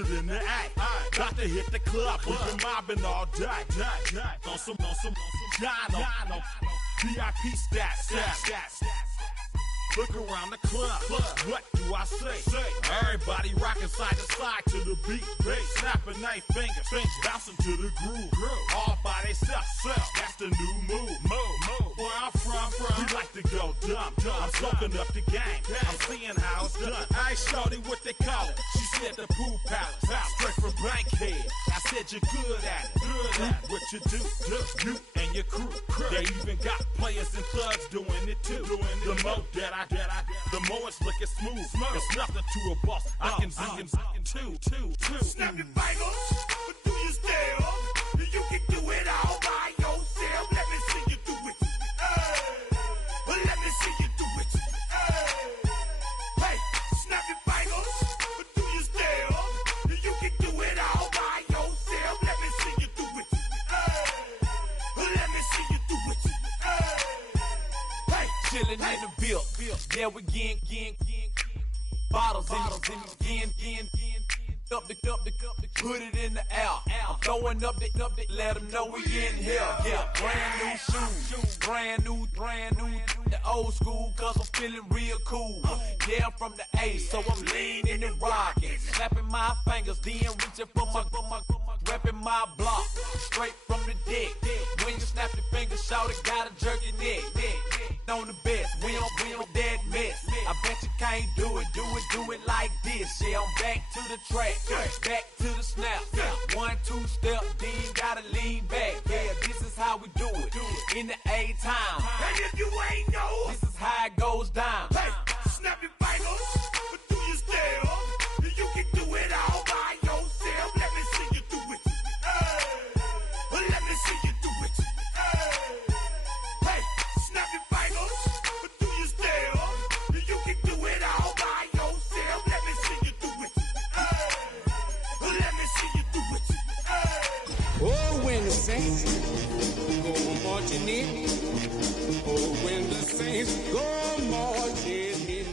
posted in the act. Got to hit the club, we've been mobbing all day. On some Jono, VIP stats. Look around the club, what do I say? Everybody rocking side to side to the beat. Snapping their fingers, bouncing to the groove. All by themselves, that's the new move. Where I'm from, we like to go dumb. I'm soaking up the game, I'm seeing how it's done. I ain't shorty what they call it. She said the pool palace, straight from Bankhead. I said you're good at it. What you do, you and your crew. They even got players and thugs doing it too. The more that the more it's looking smooth. It's nothing to a boss. I can two. Snap your fingers, but do you still? You can do it all by yourself. Let me see you do it. Let me see you do it. Hey, snap your fingers, but do you still? You can do it all by yourself. Let me see you do it. Let me see you do it. Hey, chillin' in the bill. Yeah, we getting bottles in again. Up the put it in the air. I'm throwing up the, let them know we in here. Yeah, brand new shoes, brand new. The old school, cause I'm feeling real cool. Yeah, I'm from the A, so I'm leaning and rocking. Snapping my fingers, then reaching for my repping my block. Straight from the deck. When you snap your fingers, shout it, gotta jerk your neck. On the best, we don't that mess. I bet you can't do it like this. Yeah, I'm back to the track, back to the snap. 1, 2 step, then gotta lean back. Yeah, this is how we do it. In the A-time. And if you ain't know, this is how it goes down. Hey, snap your fingers, but do you still? You can do it all by yourself. Let me see you do it. Let me see you do it. Hey, snap your fingers, but do you still? You can do it all by yourself. Let me see you do it. Let me see you do it. Oh, when the saints go marching in. Oh, when the saints go marching in.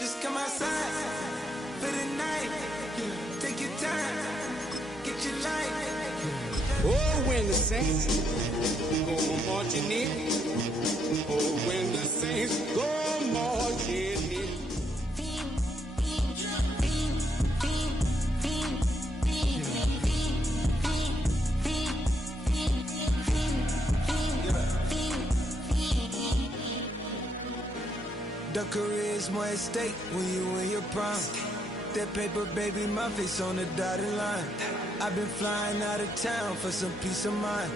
Just come outside for the night. Take your time, get your life. Oh, when the saints go marching in. Oh, when the saints go marching in. The career's more at stake when you in your prime. That paper, baby, my face on the dotted line. I've been flying out of town for some peace of mind.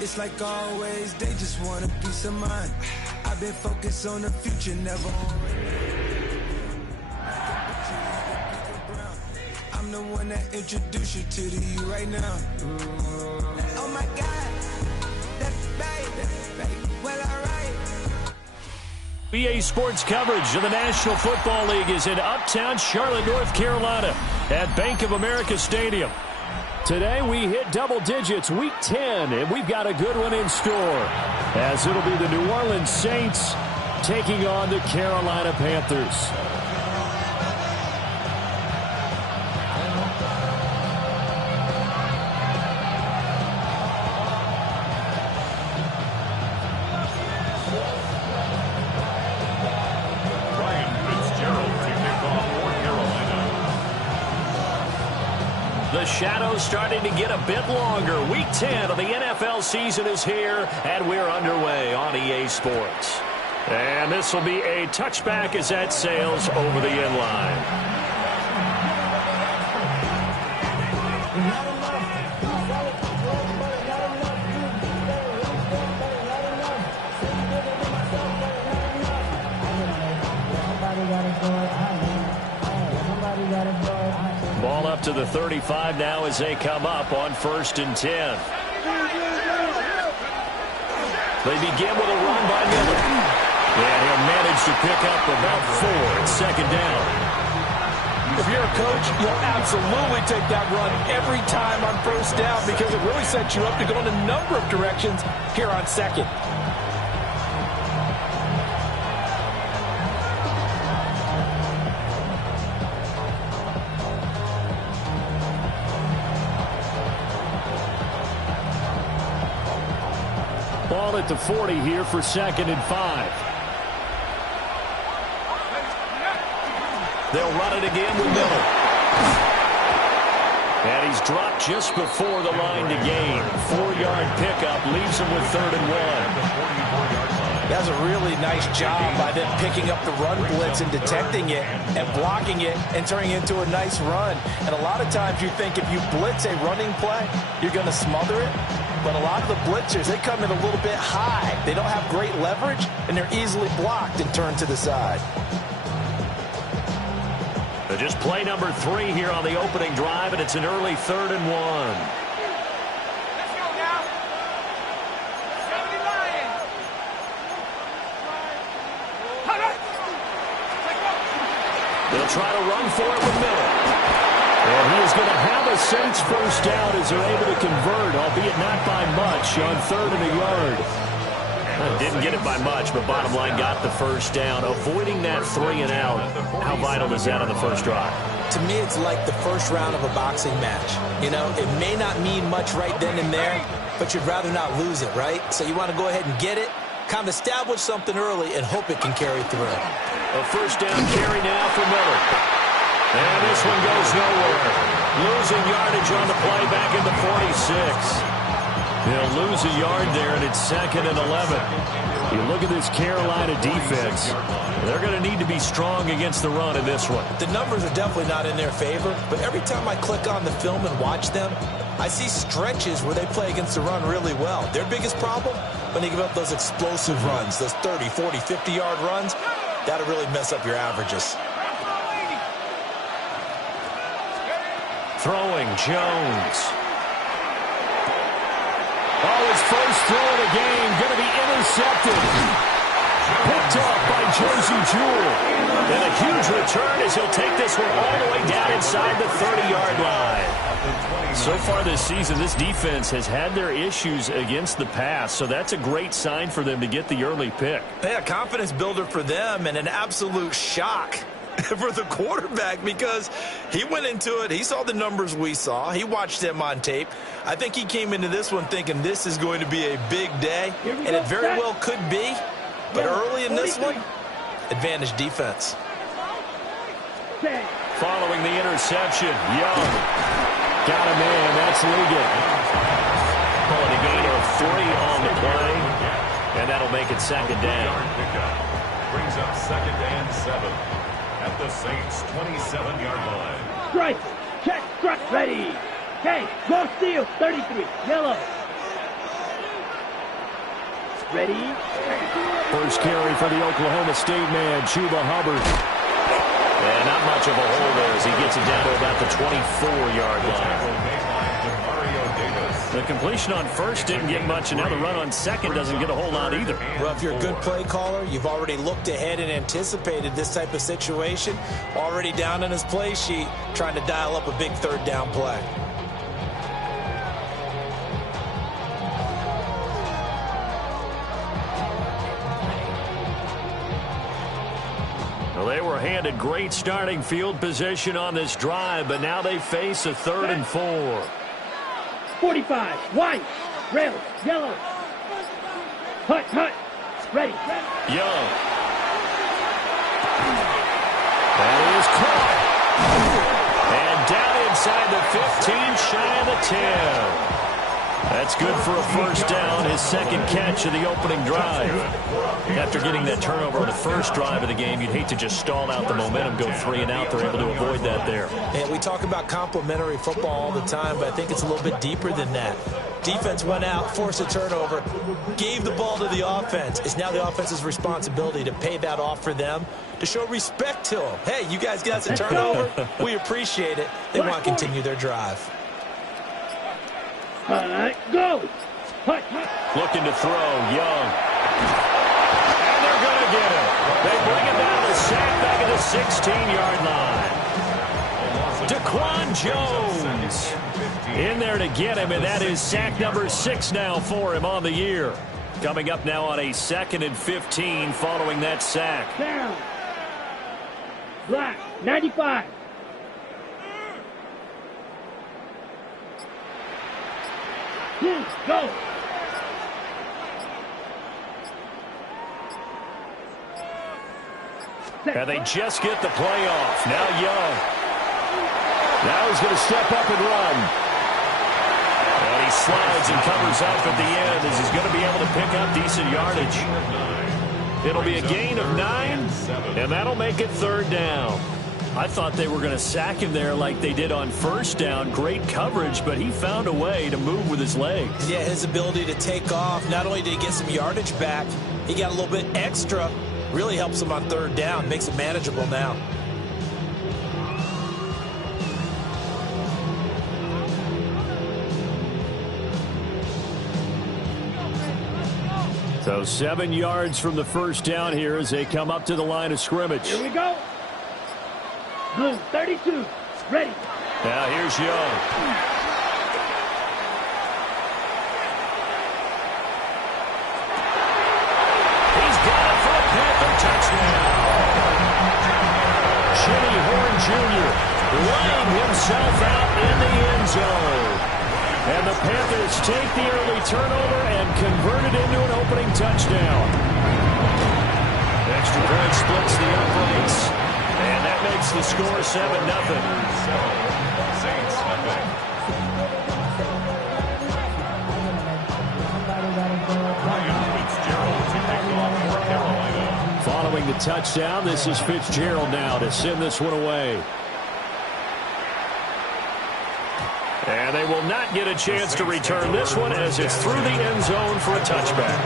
It's like always, they just want a peace of mind. I've been focused on the future, never on. I'm the one that introduced you to the you right now. Oh my God, that's baby. Well, alright. BA Sports coverage of the National Football League is in uptown Charlotte, North Carolina at Bank of America Stadium. Today we hit double digits, week 10, and we've got a good one in store, as it'll be the New Orleans Saints taking on the Carolina Panthers. The shadows starting to get a bit longer. Week 10 of the NFL season is here, and we're underway on EA Sports. And this will be a touchback as that sails over the end line. Ball up to the 35 now as they come up on 1st and 10. They begin with a run by Miller. And he'll manage to pick up about 4 at 2nd down. If you're a coach, you'll absolutely take that run every time on 1st down because it really sets you up to go in a number of directions here on 2nd. Ball at the 40 here for 2nd and 5. They'll run it again with Miller. And he's dropped just before the line to gain. 4-yard pickup leaves him with 3rd and 1. That's a really nice job by them picking up the run blitz and detecting it and blocking it and turning it into a nice run. And a lot of times you think if you blitz a running play, you're going to smother it. But a lot of the blitzers, they come in a little bit high. They don't have great leverage, and they're easily blocked and turned to the side. Just play number 3 here on the opening drive, and it's an early 3rd and 1. Let's go now. 70 Lions. They'll try to run for it with Miller. And he is going to have a Saints 1st down as they're able to convert, albeit not by much, on 3rd and a yard. Didn't get it by much, but bottom line got the 1st down. Avoiding that 3 and out, how vital is that on the first drive? To me, it's like the first round of a boxing match. You know, it may not mean much right then and there, but you'd rather not lose it, right? So you want to go ahead and get it, kind of establish something early, and hope it can carry through. A 1st down carry now for Miller. And this one goes nowhere. Losing yardage on the play back in the 46. They'll lose a yard there, and it's 2nd and 11. You look at this Carolina defense. They're going to need to be strong against the run in this one. The numbers are definitely not in their favor, but every time I click on the film and watch them, I see stretches where they play against the run really well. Their biggest problem, when they give up those explosive runs, those 30, 40, 50-yard runs, that'll really mess up your averages. Throwing, Jones. Oh, his first throw of the game going to be intercepted. Picked up by Josie Jewell. And a huge return as he'll take this one all the way down inside the 30-yard line. So far this season, this defense has had their issues against the pass, so that's a great sign for them to get the early pick. Yeah, confidence builder for them and an absolute shock for the quarterback because he went into it. He saw the numbers we saw. He watched them on tape. I think he came into this one thinking this is going to be a big day, and it very well could be. But early in this one, advantage defense. Following the interception, Young got a man. That's Ligon. Pulling a gain of 3 on the play, and that'll make it 2nd down. Brings up 2nd and 7. At the Saints' 27-yard line. Strike! Check! Strike! Ready! Okay, go steal! 33. Yellow. Ready? First carry for the Oklahoma State man, Chuba Hubbard. And not much of a hole there as he gets it down to about the 24-yard line. The completion on 1st didn't get much, and now the run on 2nd doesn't get a whole lot either. Well, if you're a good play caller, you've already looked ahead and anticipated this type of situation. Already down on his play sheet, trying to dial up a big 3rd down play. Well, they were handed great starting field position on this drive, but now they face a 3rd and 4. 45, white, red, yellow. Hut, ready. Young. That is caught. And down inside the 15, shy of the 10. That's good for a 1st down, his 2nd catch of the opening drive. After getting that turnover on the 1st drive of the game, you'd hate to just stall out the momentum, go 3 and out. They're able to avoid that there. And we talk about complementary football all the time, but I think it's a little bit deeper than that. Defense went out, forced a turnover, gave the ball to the offense. It's now the offense's responsibility to pay that off for them, to show respect to them. Hey, you guys got the turnover. We appreciate it. They want to continue their drive. Go! Looking to throw, Young. And they're going to get him. They bring him down to the sack back at the 16-yard line. Daquan Jones in there to get him, and that is sack number 6 now for him on the year. Coming up now on a 2nd and 15 following that sack. Down. Black, 95. Go. And they just get the play off. Now Young. Now he's going to step up and run. And he slides and covers up at the end as he's going to be able to pick up decent yardage. It'll be a gain of 9, and that'll make it 3rd down. I thought they were going to sack him there like they did on 1st down. Great coverage, but he found a way to move with his legs. Yeah, his ability to take off, not only did he get some yardage back, he got a little bit extra. Really helps him on 3rd down, makes it manageable now. So 7 yards from the 1st down here as they come up to the line of scrimmage. Here we go. Blue, 32. Ready. Now here's Young. He's got it for a Panther touchdown. Jimmy Horn Jr. laying himself out in the end zone. And the Panthers take the early turnover and convert it into an opening touchdown. Extra point splits the uprights. And that makes the score 7-0. Saints nothing. Ryan Fitzgerald to pick off for Carolina. Following the touchdown, this is Fitzgerald now to send this one away. And they will not get a chance to return this one as it's through the end zone for a touchback.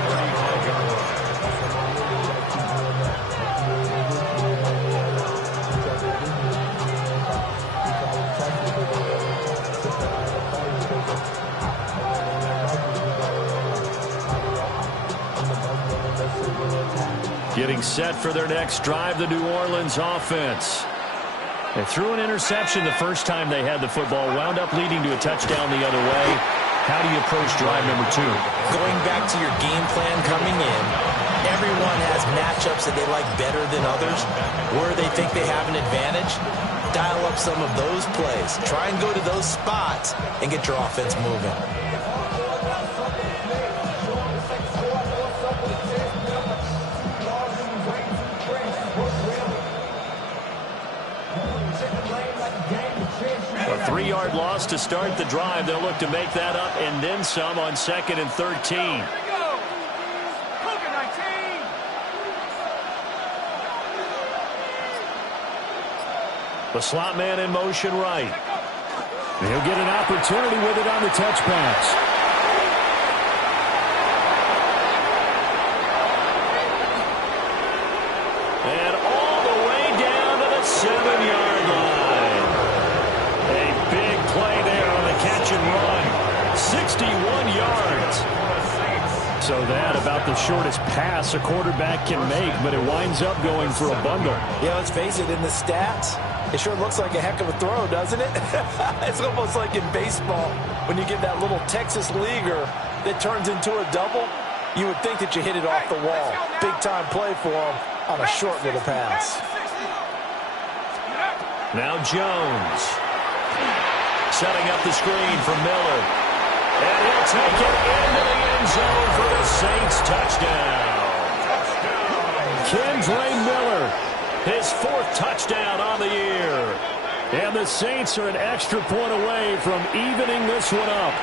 Getting set for their next drive, the New Orleans offense. They threw an interception the first time they had the football, wound up leading to a touchdown the other way. How do you approach drive number 2? Going back to your game plan coming in, everyone has matchups that they like better than others. Where they think they have an advantage, dial up some of those plays. Try and go to those spots and get your offense moving. A 3-yard loss to start the drive. They'll look to make that up and then some on 2nd and 13. The slot man in motion right. He'll get an opportunity with it on the touch pass. And all the way down to the 7-yard line. A big play there on the catch and run. 61 yards. So that about the shortest pass a quarterback can make, but it winds up going for a bundle. Yeah, let's face it, in the stats, it sure looks like a heck of a throw, doesn't it? It's almost like in baseball when you get that little Texas leaguer that turns into a double. You would think that you hit it off the wall. Big-time play for him on a short little pass. Now Jones. Setting up the screen for Miller. And he'll take it into the end zone for the Saints touchdown. Kendre Miller, his 4th touchdown on the year. And the Saints are an extra point away from evening this one up.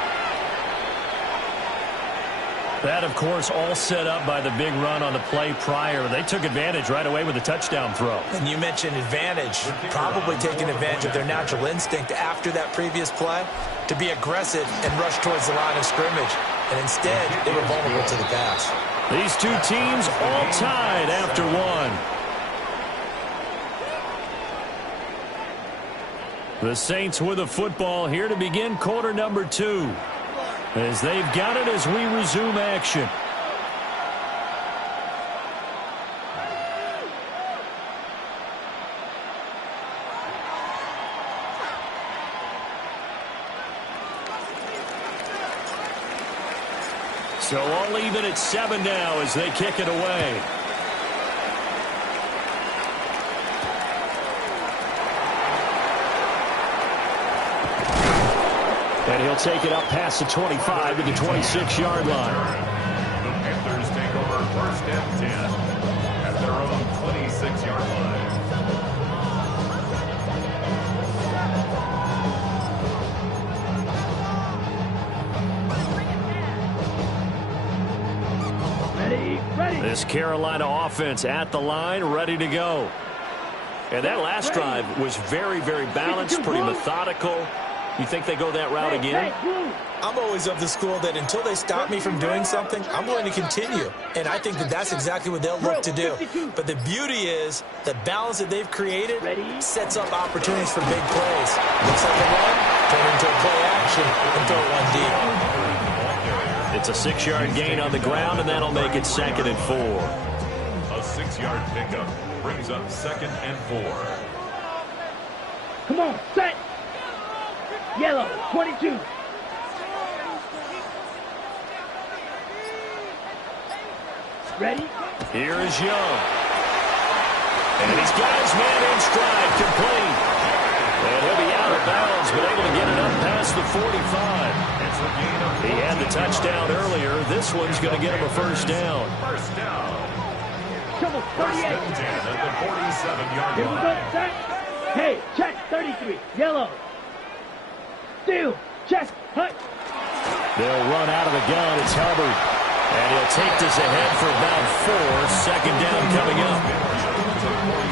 That, of course, all set up by the big run on the play prior. They took advantage right away with a touchdown throw. And you mentioned advantage, probably taking advantage of their natural instinct after that previous play. to be aggressive and rush towards the line of scrimmage. And instead, they were vulnerable to the pass. These two teams all tied after one. The Saints with the football here to begin quarter number 2. As they've got it as we resume action. So all even at 7 now as they kick it away. And he'll take it up past the 25 to the 26-yard line. The Panthers take over first and 10 at their own 26-yard line. This Carolina offense at the line, ready to go. And that last drive was very, very balanced, pretty methodical. You think they go that route again? I'm always of the school that until they stop me from doing something, I'm going to continue. And I think that that's exactly what they'll look to do. But the beauty is the balance that they've created sets up opportunities for big plays. Looks like a run, turn into a play action, and throw it one deep. It's a 6-yard gain on the ground, and that'll make it 2nd and 4. A 6-yard pickup brings up 2nd and 4. Come on, set. Yellow, 22. Ready? Here is Young. And he's got his man in stride, complete. And he'll be out of bounds, but able to get it up past the 45. He had the touchdown earlier. This one's going to get him a first down. First down. Trouble, 38. At the 47-yard Here we go, line. set. Hey, check, 33. Yellow. Steal, check, hut. They'll run out of the gun. It's Hubbard. And he'll take this ahead for about 4. 2nd down coming up.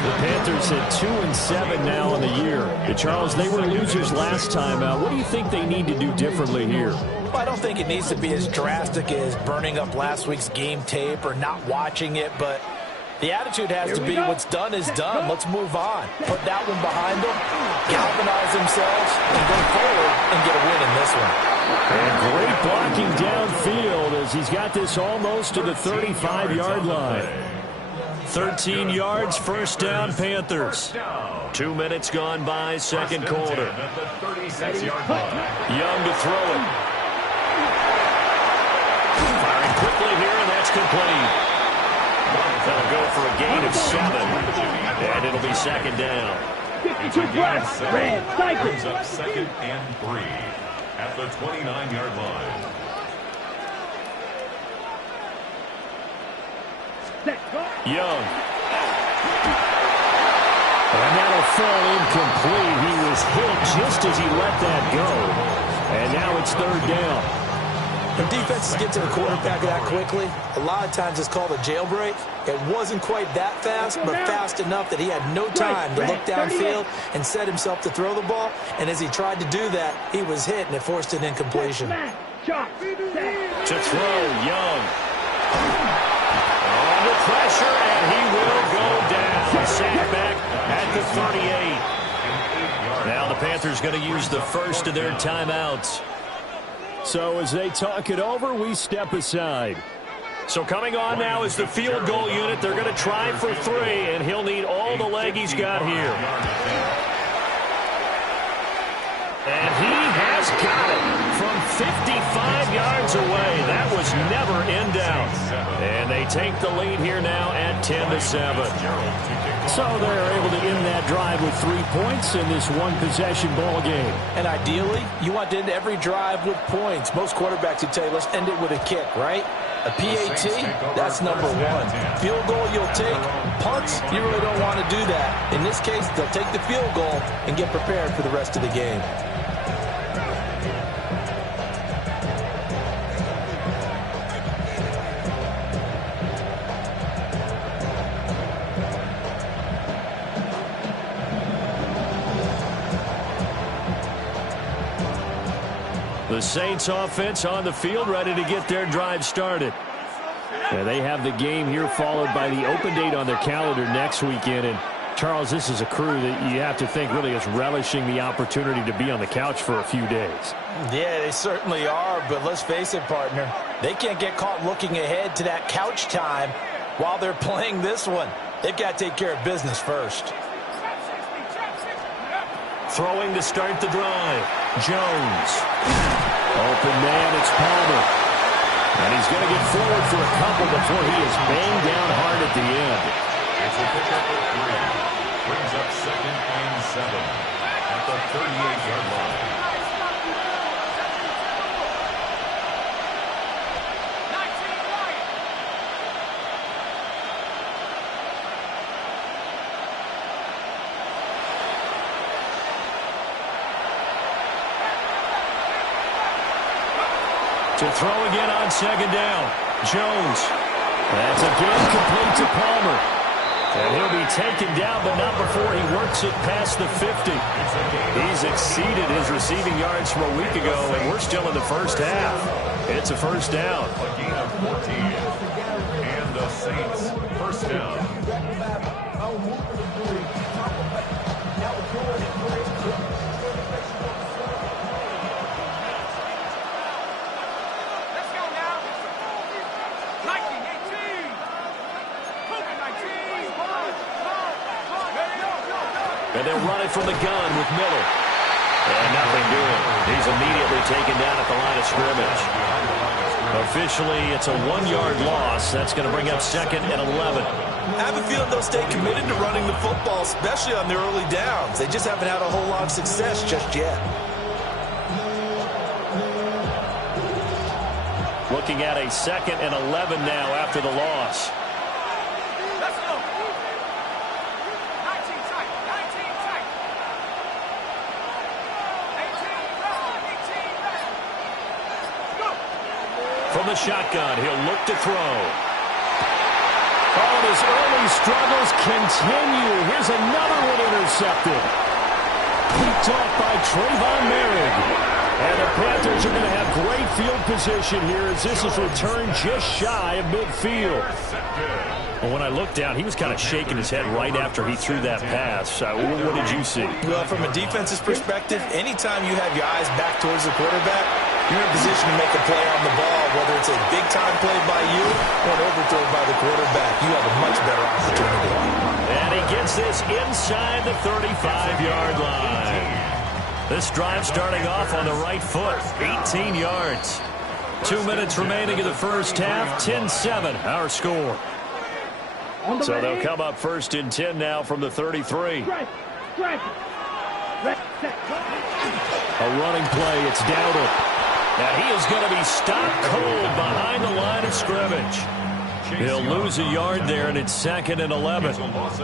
The Panthers at 2-7 now in the year. Charles, they were losers last time out. What do you think they need to do differently here? Well, I don't think it needs to be as drastic as burning up last week's game tape or not watching it, but the attitude has to be what's done is done. Let's move on. Put that one behind them, galvanize themselves, and go forward and get a win in this one. And great blocking downfield as he's got this almost to the 35-yard line. 13 yards, first down, Panthers. 2 minutes gone by, second quarter. At the 36-yard line. Young to throw it. Firing quickly here, and that's complete. That'll go for a gain of 7. And it'll be 2nd down. 52 plus, red, cycle. Brings up 2nd and 3 at the 29-yard line. Young. And that'll fall incomplete. He was hit just as he let that go. And now it's 3rd down. When defenses get to the quarterback that quickly, a lot of times it's called a jailbreak. It wasn't quite that fast, but fast enough that he had no time to look downfield and set himself to throw the ball. And as he tried to do that, he was hit, and it forced an incompletion. To throw, Young. Under pressure, and he will go down. Sacked back at the 38. Now the Panthers going to use the first of their timeouts. So as they talk it over, we step aside. So coming on now is the field goal unit. They're going to try for 3, and he'll need all the leg he's got here. And he has got it from 55 yards away. That was never in doubt. And they take the lead here now at 10-7. So they're able to end that drive with 3 points in this one-possession ball game. And ideally, you want to end every drive with points. Most quarterbacks would tell you, let's end it with a kick, right? A PAT, that's number 1. Field goal you'll take. Punts, you really don't want to do that. In this case, they'll take the field goal and get prepared for the rest of the game. The Saints offense on the field, ready to get their drive started. And they have the game here followed by the open date on their calendar next weekend. And Charles, this is a crew that you have to think really is relishing the opportunity to be on the couch for a few days. Yeah, they certainly are, but let's face it, partner. They can't get caught looking ahead to that couch time while they're playing this one. They've got to take care of business first. Throwing to start the drive. Jones. Open man, it's Palmer. And he's going to get forward for a couple before he is banged down hard at the end. It's a pickup of 3. Brings up 2nd and 7 at the 38-yard line. To throw again on 2nd down. Jones. That's again complete to Palmer. And he'll be taken down, but not before he works it past the 50. He's exceeded his receiving yards from a week ago, and we're still in the first half. It's a first down. A gain of 14. And the Saints first down. And they'll run it from the gun with Miller. And nothing doing. He's immediately taken down at the line of scrimmage. Officially, it's a 1-yard loss. That's going to bring up 2nd and 11. I have a feeling they'll stay committed to running the football, especially on their early downs. They just haven't had a whole lot of success just yet. Looking at a 2nd and 11 now after the loss. From the shotgun, he'll look to throw. Oh, his early struggles continue. Here's another one intercepted. Picked off by Trayvon Merrick. And the Panthers are going to have great field position here as this is returned just shy of midfield. Well, when I looked down, he was kind of shaking his head right after he threw that pass. What did you see? Well, from a defense's perspective, anytime you have your eyes back towards the quarterback, you're in position to make a play on the ball, whether it's a big-time play by you or an overthrow by the quarterback. You have a much better opportunity. And he gets this inside the 35-yard line. This drive starting off on the right foot, 18 yards. 2 minutes remaining in the first half, 10-7, our score. So they'll come up 1st and 10 now from the 33. A running play, it's Dowdle. Now he is going to be stopped cold behind the line of scrimmage. He'll lose a yard there, and it's 2nd and 11.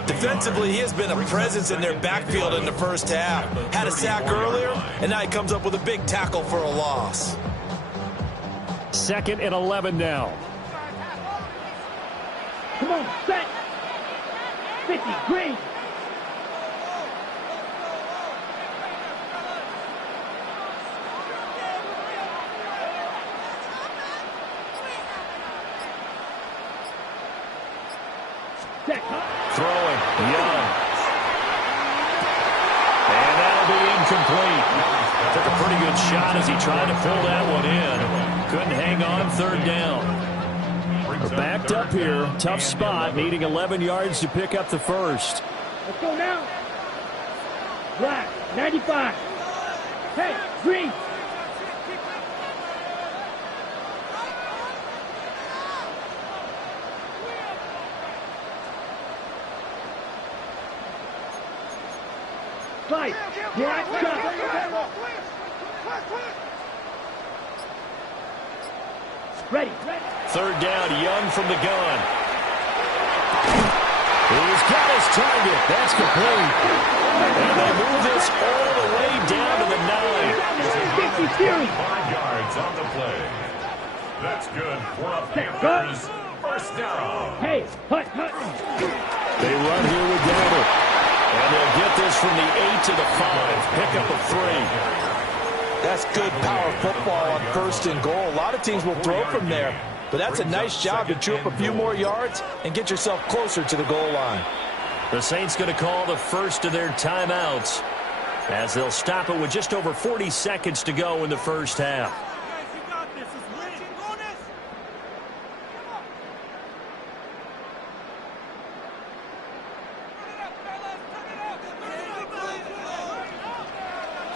Defensively, he has been a presence in their backfield in the first half. Had a sack earlier, and now he comes up with a big tackle for a loss. 2nd and 11 now. Come on, set. 50, green. Throwing, Young. And that'll be incomplete. Took a pretty good shot as he tried to pull that one in. Couldn't hang on 3rd down. We're backed up here. Tough spot, needing 11 yards to pick up the first. Let's go now. Black, 95. Hey, green. Fight. Black shot. Ready. 3rd down, Young from the gun. He's got his target. That's complete. And they move this all the way down to the 9. 5 yards on the play. That's good for a Panthers first down. Hey, hut. They run here with Dowdle. And they'll get this from the 8 to the 5. Pick up a 3. That's good power football on 1st and goal. A lot of teams will throw from there, but that's a nice job to chew up a few more yards and get yourself closer to the goal line. The Saints going to call the first of their timeouts as they'll stop it with just over 40 seconds to go in the first half.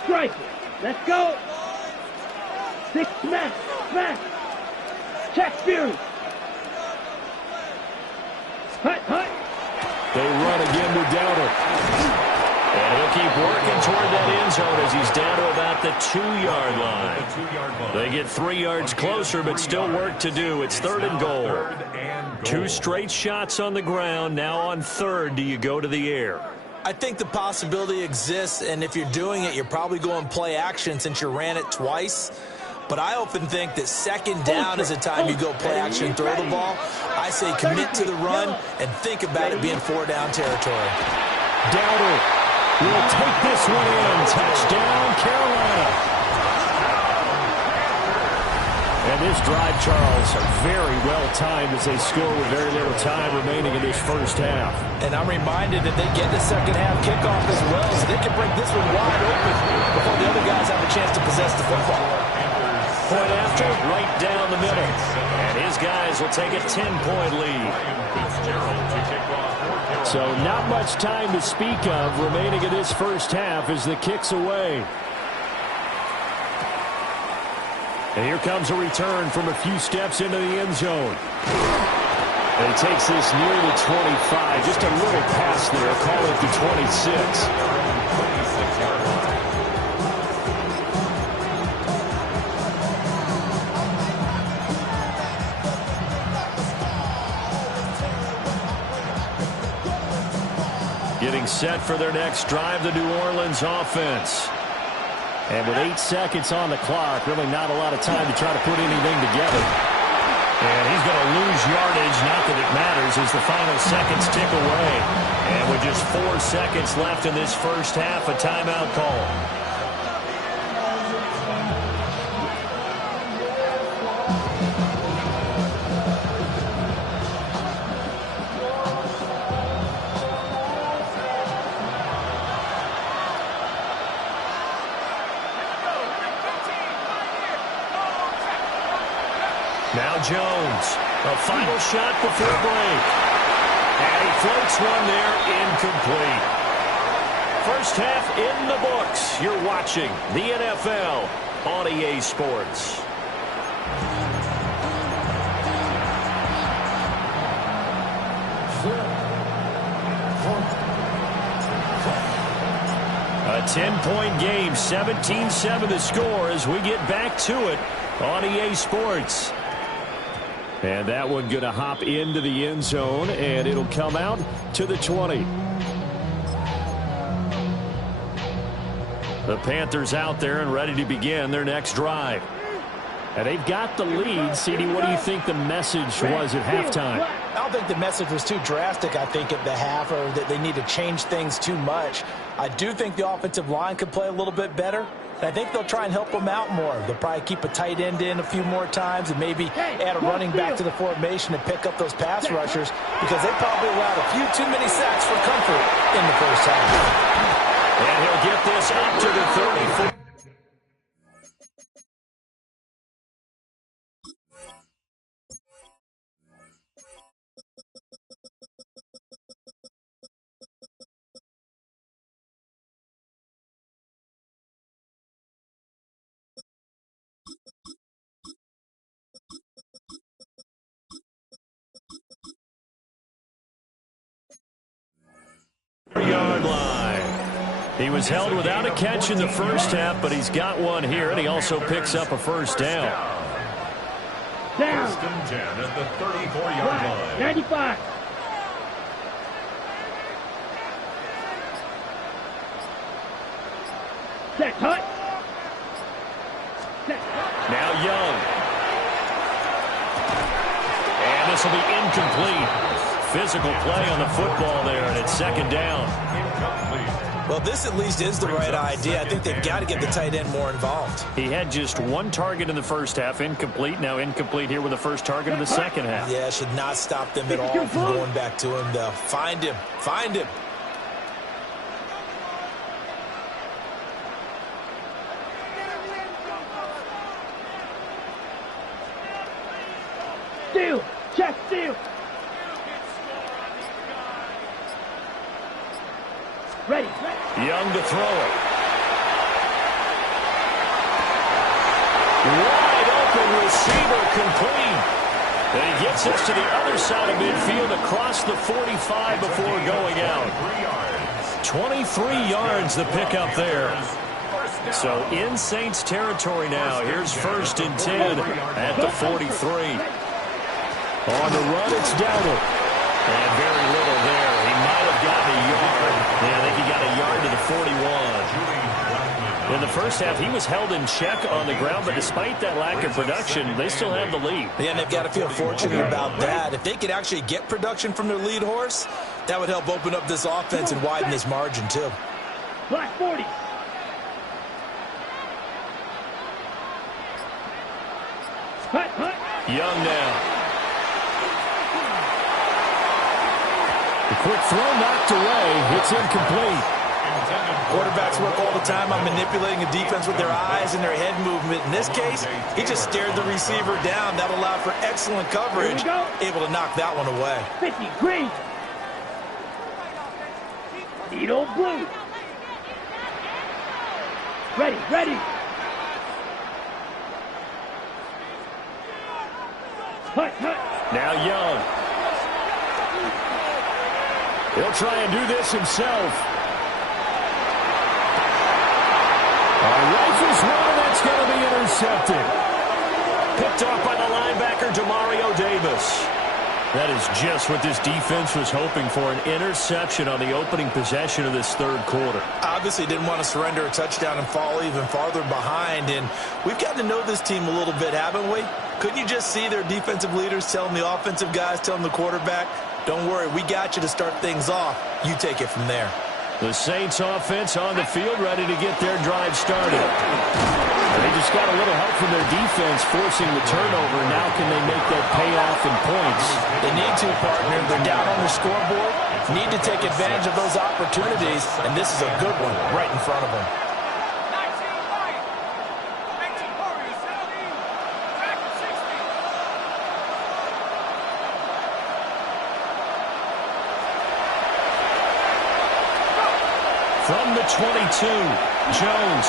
Strike it. Let's go. 6 smash. Smash. Check Fury. Hut, hut. They run again with Dowdle. And he'll keep working toward that end zone as he's down to about the 2-yard line. They get 3 yards closer, but still work to do. It's 3rd and goal. 2 straight shots on the ground. Now on 3rd, do you go to the air? I think the possibility exists, and if you're doing it, you're probably going play action since you ran it twice. But I often think that 2nd down is the time you go play action and throw the ball. I say commit to the run and think about it being 4-down territory. Dowdle will take this one in. Touchdown, Carolina. And this drive, Charles, very well timed as they score with very little time remaining in this first half. And I'm reminded that they get the second half kickoff as well, so they can break this one wide open before the other guys have a chance to possess the football. Point after, right down the middle. And his guys will take a 10-point lead. So not much time to speak of remaining in this first half as the kick's away. And here comes a return from a few steps into the end zone. And he takes this near the 25. Just a little pass there. Call it the 26. Getting set for their next drive, the New Orleans offense. And with 8 seconds on the clock, really not a lot of time to try to put anything together. And he's going to lose yardage, not that it matters, as the final seconds tick away. And with just 4 seconds left in this first half, a timeout call. Now Jones, a final shot before break. And he floats one there, incomplete. First half in the books. You're watching the NFL on EA Sports. A 10-point game, 17-7 the score as we get back to it on EA Sports. And that one going to hop into the end zone, and it'll come out to the 20. The Panthers out there and ready to begin their next drive. And they've got the lead. CD, what do you think the message was at halftime? I don't think the message was too drastic, I think, at the half, or that they need to change things too much. I do think the offensive line could play a little bit better. And I think they'll try and help them out more. They'll probably keep a tight end in a few more times and maybe add a running back to the formation and pick up those pass rushers because they probably allowed a few too many sacks for comfort in the first half. And he'll get this up to the 34. Yard line. He was held without a catch in the first half, but he's got one here, and he also picks up a first down. Down. 10 at the 34-yard line. 95. Set, hut. Set. Now Young. And this will be incomplete. Physical play on the football there, and it's second down. Incomplete. Well, this at least is the right idea. I think they've got to get the tight end more involved. He had just one target in the first half, incomplete. Now incomplete here with the first target of the second half. Yeah, should not stop them at all from going back to him, though. Find him. Find him. Steal! Check steal! Ready. Young to throw it. Wide open receiver complete. And he gets us to the other side of midfield across the 45 before going out. 23 yards the pickup there. So in Saints territory now. Here's 1st and 10 at the 43. On the run, it's Dowdle. And very little there. He might have gotten a yard. Yeah, I think he got a yard to the 41. In the first half, he was held in check on the ground, but despite that lack of production, they still have the lead. Yeah, and they've got to feel fortunate about that. If they could actually get production from their lead horse, that would help open up this offense and widen this margin, too. Black 40. Young now. The quick throw knocked away. It's incomplete. Quarterbacks work all the time on manipulating a defense with their eyes and their head movement. In this case, he just stared the receiver down. That allowed for excellent coverage. Able to knock that one away. 50, green. Needle blue. Ready, ready. Hut, hut. Now Young. He'll try and do this himself. Rifles one, that's going to be intercepted. Picked off by the linebacker, Demario Davis. That is just what this defense was hoping for, an interception on the opening possession of this third quarter. Obviously didn't want to surrender a touchdown and fall even farther behind, and we've gotten to know this team a little bit, haven't we? Couldn't you just see their defensive leaders telling the offensive guys, telling the quarterback, don't worry, we got you to start things off. You take it from there. The Saints offense on the field, ready to get their drive started. They just got a little help from their defense forcing the turnover. Now can they make that payoff in points? They need to, partner. They're down on the scoreboard. Need to take advantage of those opportunities, and this is a good one right in front of them. From the 22, Jones.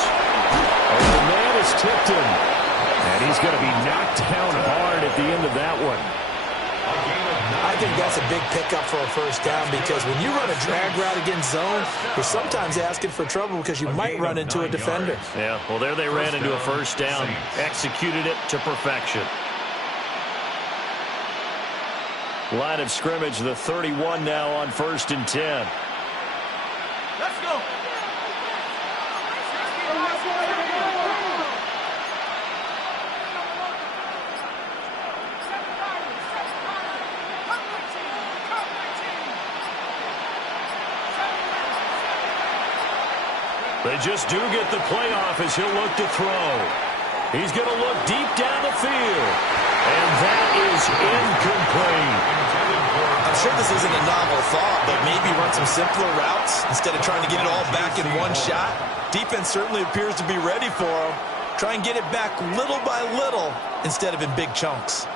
Oh, the man has tipped him. And he's going to be knocked down hard at the end of that one. I think that's a big pickup for a first down because when you run a drag route against zone, you're sometimes asking for trouble because you might run into a defender. Yeah, well, there they ran into a first down. Executed it to perfection. Line of scrimmage, the 31 now on 1st and 10. Let's go. They just do get the playoff as he'll look to throw. He's going to look deep down the field. And that is incomplete. I'm sure this isn't a novel thought, but maybe run some simpler routes instead of trying to get it all back in one shot. Defense certainly appears to be ready for him. Try and get it back little by little instead of in big chunks.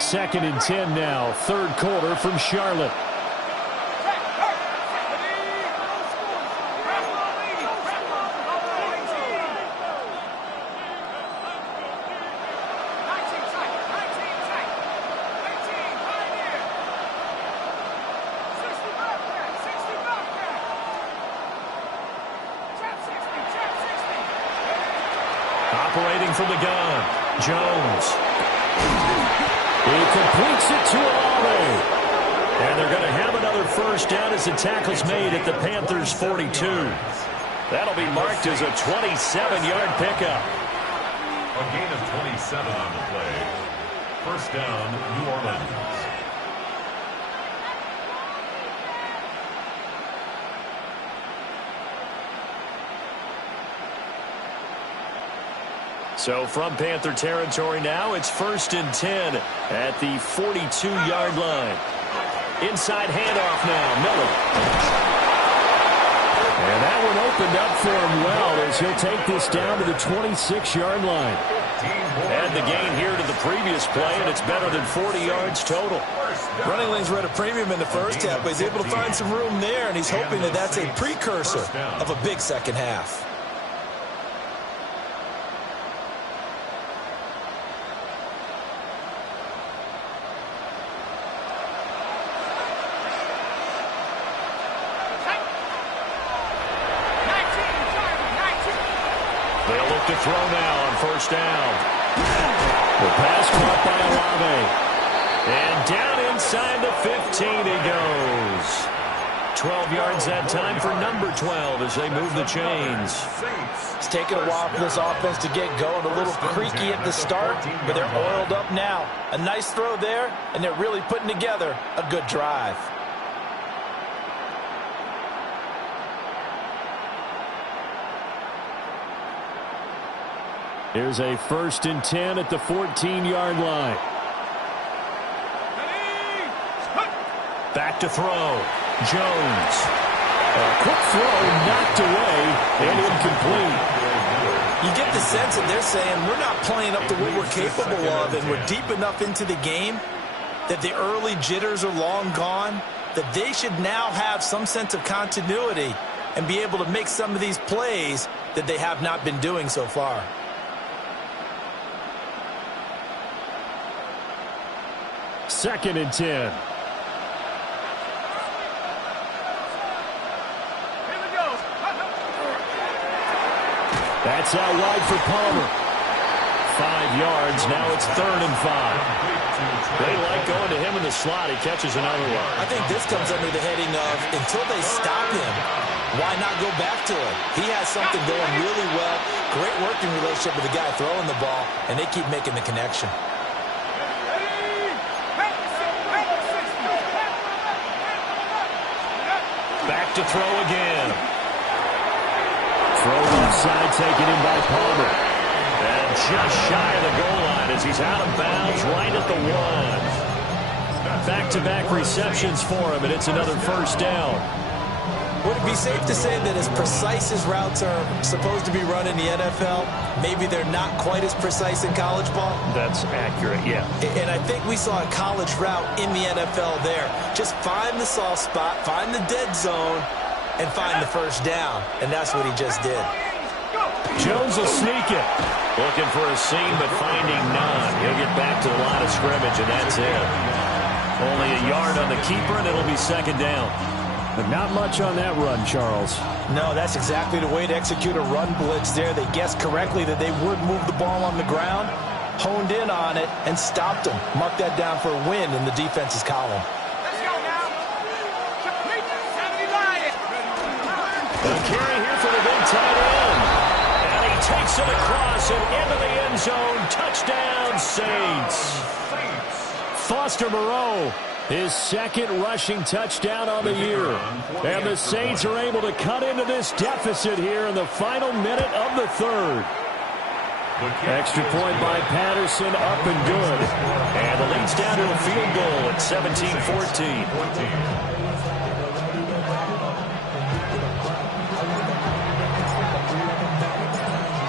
Second and 10 now, third quarter from Charlotte. Operating from the gun, Jones. He completes it to Olave. And they're going to have another first down as the tackle's made at the Panthers' 42. That'll be marked as a 27-yard pickup. A gain of 27 on the play. First down, New Orleans. So from Panther territory now, it's 1st and 10 at the 42-yard line. Inside handoff now, Miller. And that one opened up for him well as he'll take this down to the 26-yard line. Add the gain here to the previous play, and it's better than 40 yards total. Running lanes were at a premium in the first half, but he's able to find some room there, and he's hoping that that's a precursor of a big second half. They'll look to throw now on 1st down. The pass caught by Olave. And down inside the 15 he goes. 12 yards that time for number 12 as they move the chains. It's taken a while for this offense to get going. A little creaky at the start, but they're oiled up now. A nice throw there, and they're really putting together a good drive. Here's a 1st and 10 at the 14-yard line. Back to throw. Jones. A quick throw knocked away and incomplete. You get the sense that they're saying we're not playing up to what we're capable of, and we're deep enough into the game that the early jitters are long gone, that they should now have some sense of continuity and be able to make some of these plays that they have not been doing so far. Second and 10. That's out wide for Palmer. 5 yards. Now it's 3rd and 5. They like going to him in the slot. He catches another one. I think this comes under the heading of until they stop him, why not go back to it? He has something going really well. Great working relationship with the guy throwing the ball, and they keep making the connection. Back to throw again. Throw offside taken in by Palmer. And just shy of the goal line as he's out of bounds right at the 1. Back-to-back receptions for him, and it's another 1st down. Would it be safe to say that as precise as routes are supposed to be run in the NFL, maybe they're not quite as precise in college ball? That's accurate, yeah. And I think we saw a college route in the NFL there. Just find the soft spot, find the dead zone, and find the 1st down. And that's what he just did. Jones will sneak it. Looking for a seam, but finding none. He'll get back to the line of scrimmage, and that's it. Only a yard on the keeper, and it'll be 2nd down. But not much on that run, Charles. No, that's exactly the way to execute a run blitz there. They guessed correctly that they would move the ball on the ground, honed in on it, and stopped them. Mark that down for a win in the defense's column. Let's go now. Complete 70 line. The carry here for the big tight end. And he takes it across and into the end zone. Touchdown, Saints. Foster Moreau, his 2nd rushing touchdown on the year. And the Saints are able to cut into this deficit here in the final minute of the 3rd. Extra point by Patterson, up and good. And the lead's down to a field goal at 17-14.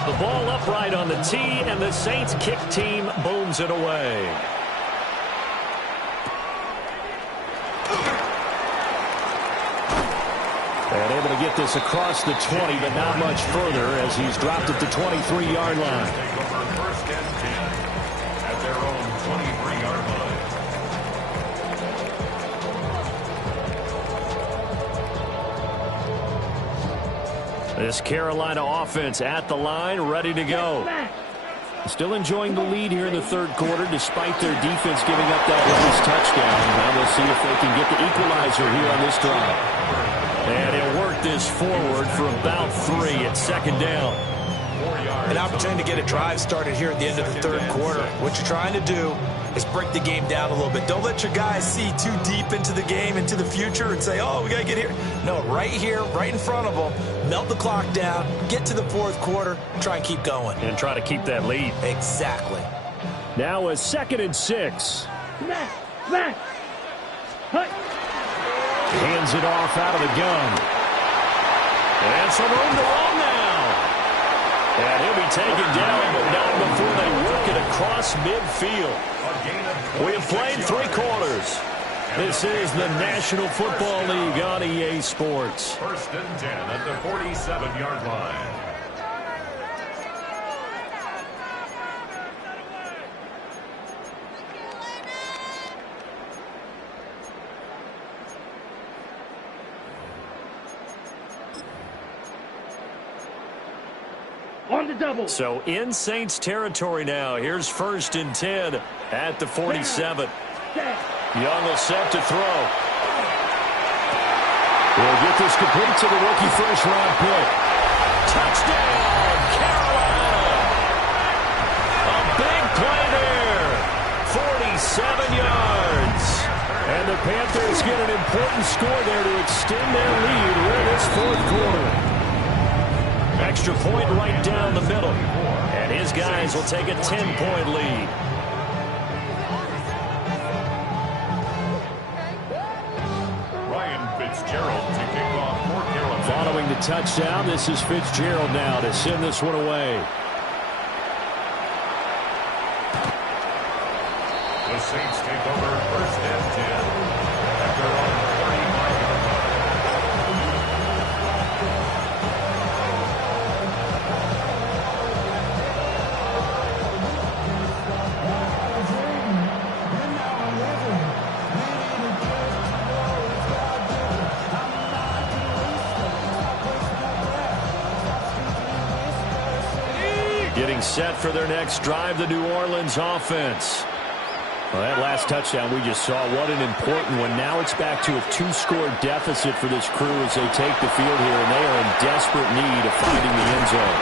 The ball upright on the tee, and the Saints kick team booms it away. And able to get this across the 20, but not much further as he's dropped at the 23-yard line. First and 10 at their own 23-yard line. This Carolina offense at the line, ready to go. Still enjoying the lead here in the 3rd quarter, despite their defense giving up that last touchdown. Now we'll see if they can get the equalizer here on this drive. And he'll work this forward for about 3 at 2nd down. An opportunity to get a drive started here at the end of the 3rd quarter. What you're trying to do is break the game down a little bit. Don't let your guys see too deep into the game, into the future, and say, oh, we got to get here. No, right here, right in front of them, melt the clock down, get to the fourth quarter, try and keep going. And try to keep that lead. Exactly. Now a 2nd and 6. Smash! Hut! Hands it off out of the gun. And some room to run now. And he'll be taken down, but not before they work it across midfield. We have played 3 quarters. This is the National Football League on EA Sports. 1st and 10 at the 47-yard line. On the double. So in Saints territory now. Here's 1st and 10 at the 47. Young will set to throw. We'll get this complete to the rookie first-round pick. Touchdown, Carolina! A big play there. 47 yards. And the Panthers get an important score there to extend their lead in this 4th quarter. Extra point right down the middle. And his guys will take a 10-point lead. Ryan Fitzgerald to kick off for Carolina. Following the touchdown, this is Fitzgerald now to send this one away. The Saints take over 1st and 10 at their own 39-yard line. Getting set for their next drive, the New Orleans offense. Well, that last touchdown we just saw, what an important one. Now it's back to a 2-score deficit for this crew as they take the field here, and they are in desperate need of finding the end zone.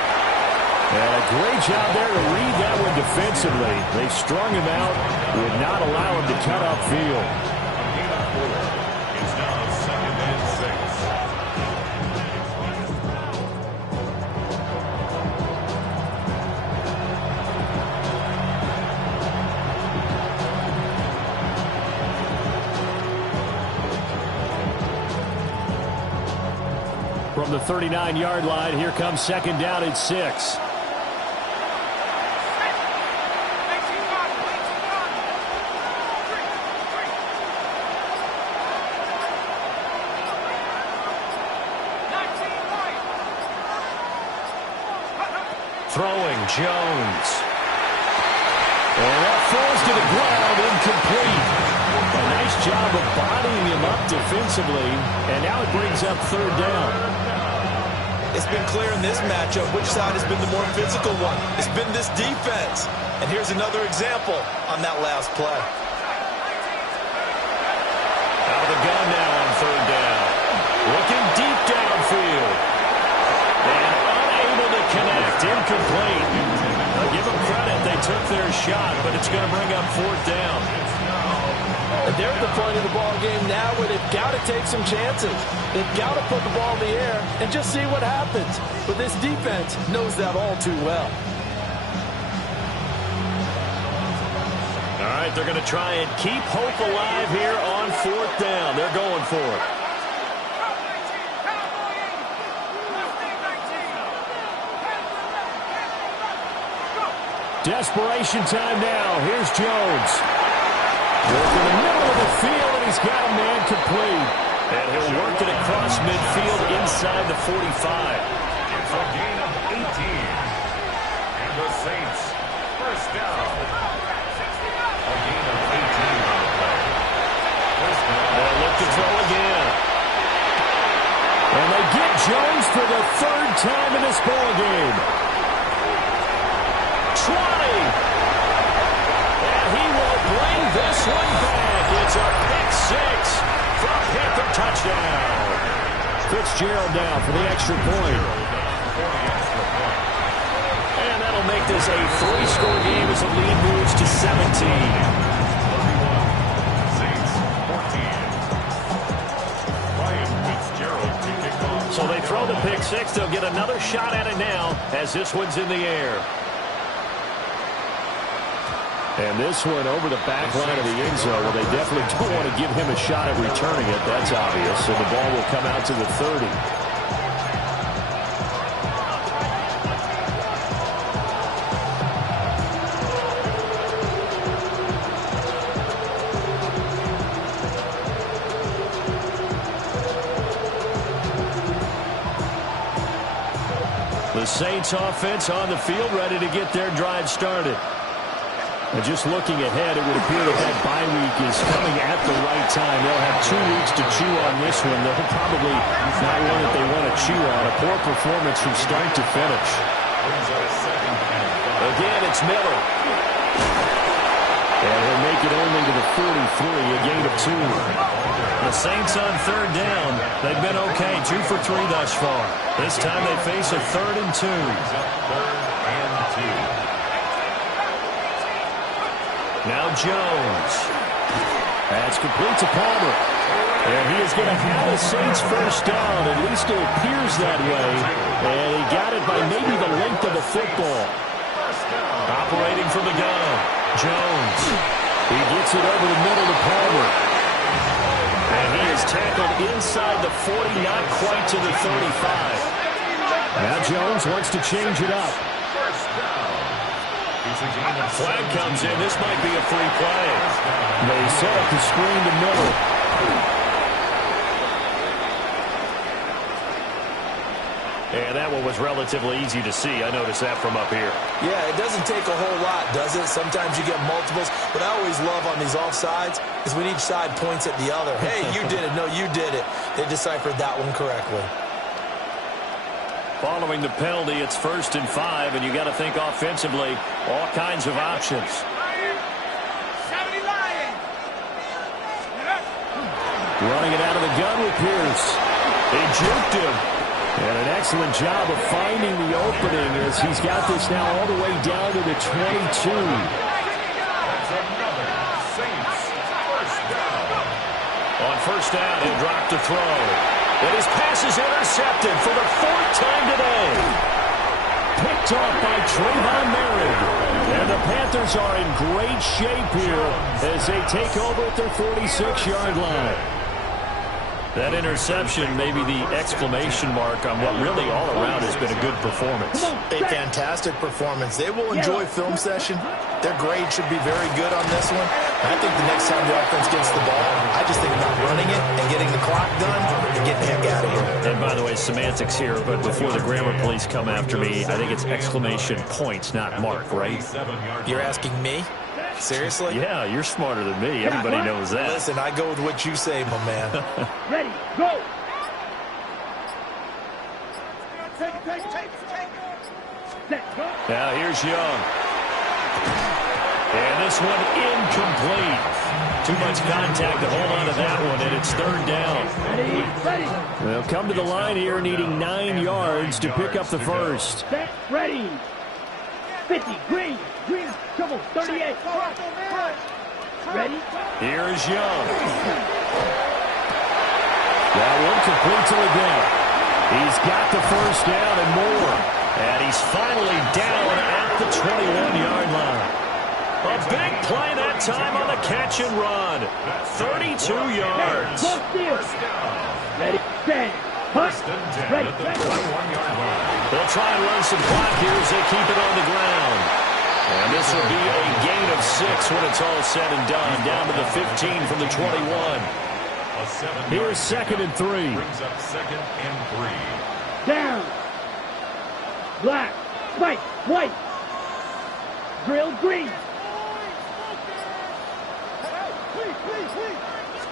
And a great job there to read that one defensively. They strung him out, would not allow him to cut upfield. It's now 2nd and 6. From the 39-yard line, here comes 2nd down and 6. Throwing, Jones. And that falls to the ground, incomplete. A nice job of bodying him up defensively, and now it brings up 3rd down. It's been clear in this matchup which side has been the more physical one. It's been this defense. And here's another example on that last play. Out of the gun now on 3rd down. Looking deep downfield. And unable to connect. Incomplete. I'll give them credit. They took their shot, but it's going to bring up 4th down. And they're at the point of the ball game now where they've got to take some chances. They've got to put the ball in the air and just see what happens. But this defense knows that all too well. All right, they're going to try and keep hope alive here on 4th down. They're going for it. Desperation time now. Here's Jones. Working the middle of the field, and he's got a man complete. And he'll work it across midfield inside the 45. It's a gain of 18. And the Saints, 1st down. A gain of 18 on the play. 1st down. They'll look to throw again. And they get Jones for the 3rd time in this ball game. Trotting. And he will bring this one back. It's a pick 6 from Panther touchdown. Fitzgerald down for the extra point. And that'll will make this a 3-score game as the lead moves to 17. So they throw the pick six. They'll get another shot at it now as this one's in the air. And this one over the back line of the end zone. Well, they definitely don't want to give him a shot at returning it. That's obvious. So the ball will come out to the 30. The Saints offense on the field, ready to get their drive started. And just looking ahead, it would appear that bye week is coming at the right time. They'll have 2 weeks to chew on this one. They'll probably not one that they want to chew on. A poor performance from start to finish. Again, it's Miller. And he'll make it only to the 43, a gain of 2. The Saints on third down. They've been okay, 2 for 3 thus far. This time they face a 3rd and 2. Now Jones. That's complete to Palmer. And he is going to have the Saints first down. At least it appears that way. And he got it by maybe the length of the football. Operating from the gun. Jones. He gets it over the middle to Palmer. And he is tackled inside the 40, not quite to the 35. Now Jones wants to change it up. Flag comes in. This might be a free play. They set up the screen to Miller. And that one was relatively easy to see. I noticed that from up here. Yeah, it doesn't take a whole lot, does it? Sometimes you get multiples. What I always love on these offsides is when each side points at the other. Hey, you did it. No, you did it. They deciphered that one correctly. Following the penalty, it's 1st and 5, and you got to think offensively, all kinds of options. Running it out of the gun with Pierce. He juked him. And an excellent job of finding the opening as he's got this now all the way down to the 22. On first down, he'll drop to throw. And his pass is intercepted for the 4th time today. Picked off by Trayvon Merritt. And the Panthers are in great shape here as they take over at their 46-yard line. That interception may be the exclamation mark on what really all around has been a good performance. A fantastic performance. They will enjoy film session. Their grade should be very good on this one. I think the next time the offense gets the ball, I just think about running it and getting the clock done and getting the heck out of here. And by the way, semantics here, but before the grammar police come after me, I think it's exclamation points, not mark, right? You're asking me? Seriously? Yeah, you're smarter than me. Everybody knows that. Listen, I go with what you say, my man. Ready, go! Now here's Young. And this one incomplete. Too much contact to hold on to that one, and it's 3rd down. Ready. They'll come to the line here needing 9 yards to pick up the first. Set, ready. 50, green, trouble, 38. Ready? Here's Young. That one complete to Leggett. He's got the first down and more. And he's finally down at the 21-yard line. A big play that time on the catch and run. 32 yards. Ready, stand. Ready. They'll try and run some clock here as they keep it on the ground. And this will be a gain of 6 when it's all said and done. Down to the 15 from the 21. Here's 2nd and 3. Brings up 2nd and 3. Down. Black, white, white. Grill, green.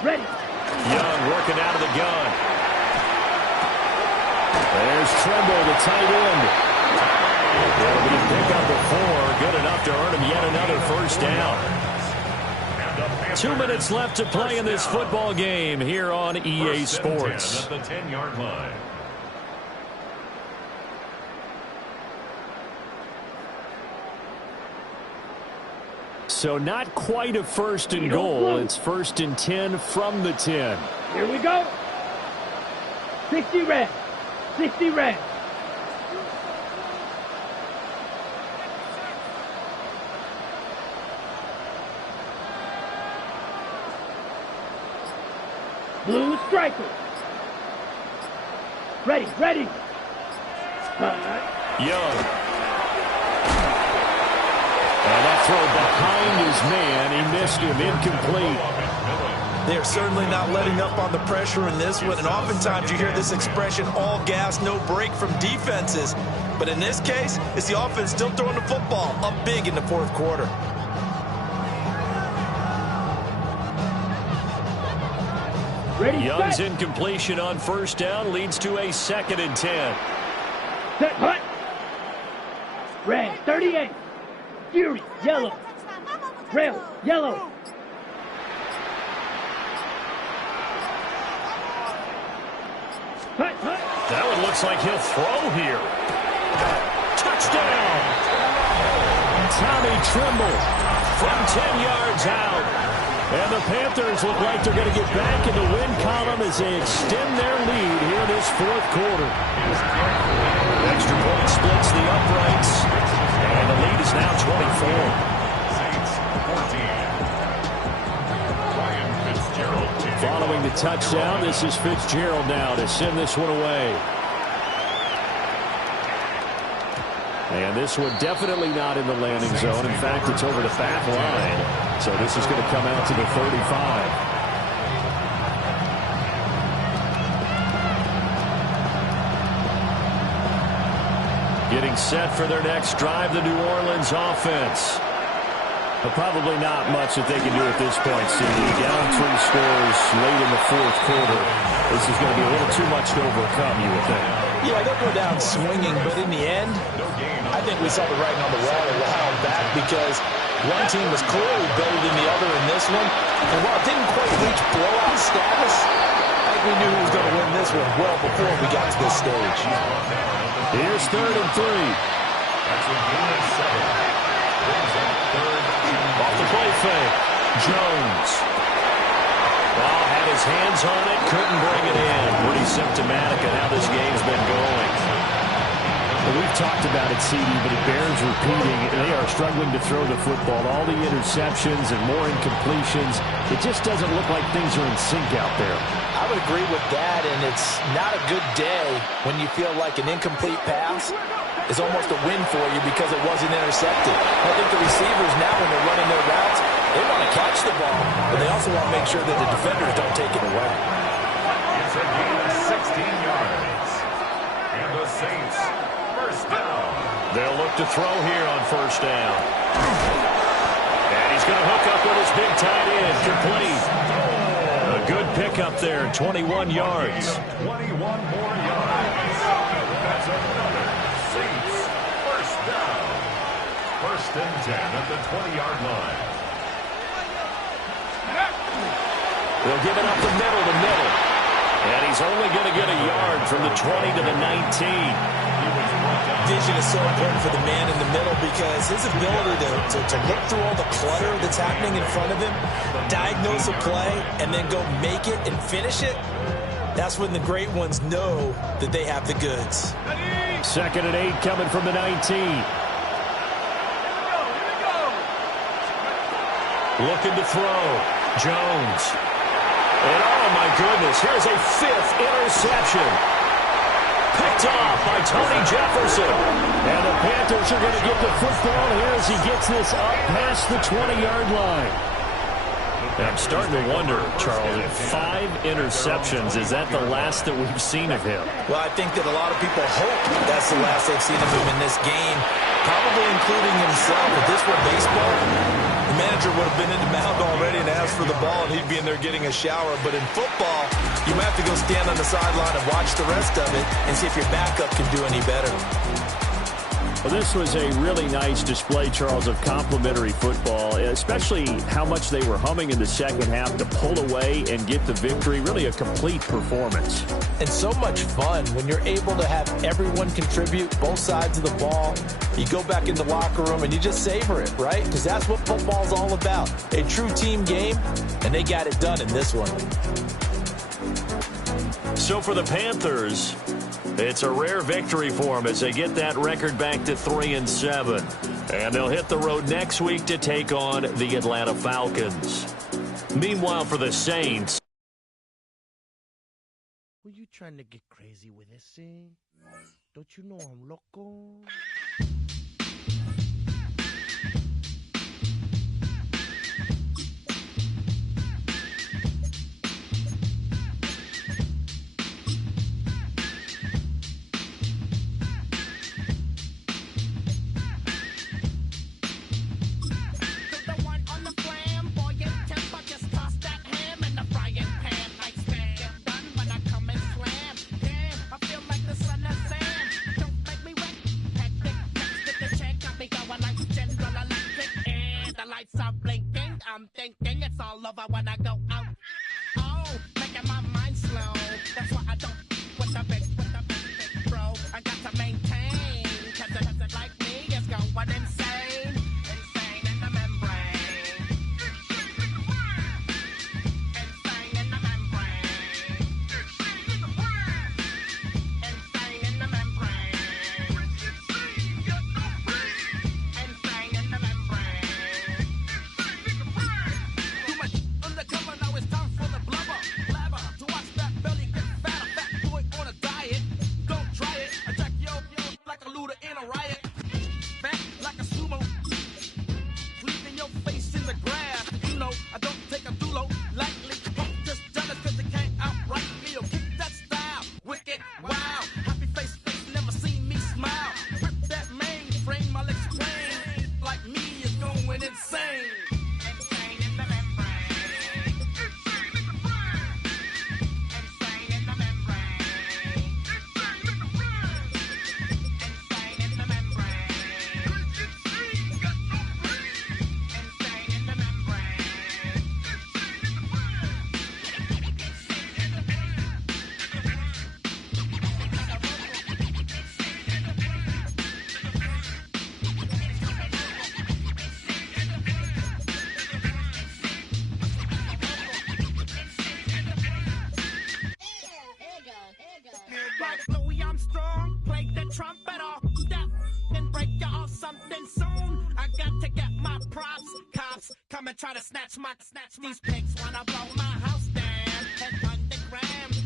Ready. Young working out of the gun. There's Tremble, the tight end. That'll be a pickup of 4. Good enough to earn him yet another first down. 2 minutes left to play in this football game here on EA Sports. At the 10-yard line. So not quite a first and goal. It's first and 10 from the 10. Here we go. 60 red. 60 red. Blue striker. Ready, ready. Young. And that throw behind his man. He missed him. Incomplete. They're certainly not letting up on the pressure in this one. And oftentimes you hear this expression, all gas, no break from defenses. But in this case, it's the offense still throwing the football up big in the fourth quarter. Ready, Young's set. incompletion on first down leads to a 2nd and 10. Set, hut. Red, 38. Fury, yellow. Rail, yellow. Hut, hut. That one looks like he'll throw here. Touchdown! Tommy Trimble from 10 yards out. And the Panthers look like they're going to get back in the win column as they extend their lead here in this fourth quarter. Extra point splits the uprights. And the lead is now 24. Saints 14. Following the touchdown, this is Fitzgerald now to send this one away. And this one definitely not in the landing zone. In fact, it's over the back line. So this is going to come out to the 35. Getting set for their next drive, the New Orleans offense. But probably not much that they can do at this point, Stevie. Down 3 scores late in the fourth quarter. This is going to be a little too much to overcome, you would think. Yeah, they'll go down swinging, but in the end, I think we saw the writing on the wall a while back because one team was clearly better than the other in this one. And while it didn't quite reach blowout status, I think we knew who was going to win this one well before we got to this stage. Here's 3rd and 3. That's a gain of 7. Brings up 3rd and Off the play fake. Jones. Ball had his hands on it, couldn't bring it in. Pretty symptomatic of how this game's been going. Well, we've talked about it, CD, but it bears repeating. They are struggling to throw the football. All the interceptions and more incompletions. It just doesn't look like things are in sync out there. I would agree with that, and it's not a good day when you feel like an incomplete pass is almost a win for you because it wasn't intercepted. I think the receivers now, when they're running their routes, they want to catch the ball, but they also want to make sure that the defenders don't take it away. It's a gain of 16 yards. And the Saints, first down. They'll look to throw here on first down. And he's going to hook up with his big tight end. Complete. A good pickup there, 21 yards. 21 more yards. That's another Saints first down. First and 10 at the 20-yard line. They'll give it up the middle to middle. And he's only going to get a yard from the 20 to the 19. Vision is so important for the man in the middle because his ability to look through all the clutter that's happening in front of him, diagnose a play, and then go make it and finish it, that's when the great ones know that they have the goods. 2nd and 8 coming from the 19. Looking to throw. Jones. And oh my goodness, here's a 5th interception. Picked off by Tony Jefferson. And the Panthers are going to get the football here as he gets this up past the 20-yard line. I'm starting to wonder, Charles, if 5 interceptions, is that the last that we've seen of him? Well, I think that a lot of people hope that's the last they've seen of him in this game, probably including himself. If this were baseball, the manager would have been in the mound already and asked for the ball, and he'd be in there getting a shower. But in football, you have to go stand on the sideline and watch the rest of it and see if your backup can do any better. Well, this was a really nice display, Charles, of complimentary football, especially how much they were humming in the second half to pull away and get the victory. Really a complete performance. And so much fun when you're able to have everyone contribute, both sides of the ball. You go back in the locker room and you just savor it, right? Because that's what football's all about. A true team game, and they got it done in this one. So for the Panthers, it's a rare victory for them as they get that record back to 3-7. And they'll hit the road next week to take on the Atlanta Falcons. Meanwhile, for the Saints. Were you trying to get crazy with this thing? Don't you know I'm loco? I'm thinking it's all over when I go out. Oh, making my mind slow. That's why I don't with the big bro. I got to maintain, cause it like me is going insane. Insane in the membrane. Insane in the membrane. Insane in the membrane. Insane in the membrane. Trumpet off that and break you off something soon. I got to get my props. Cops come and try to snatch these pigs wanna blow my house down. And underground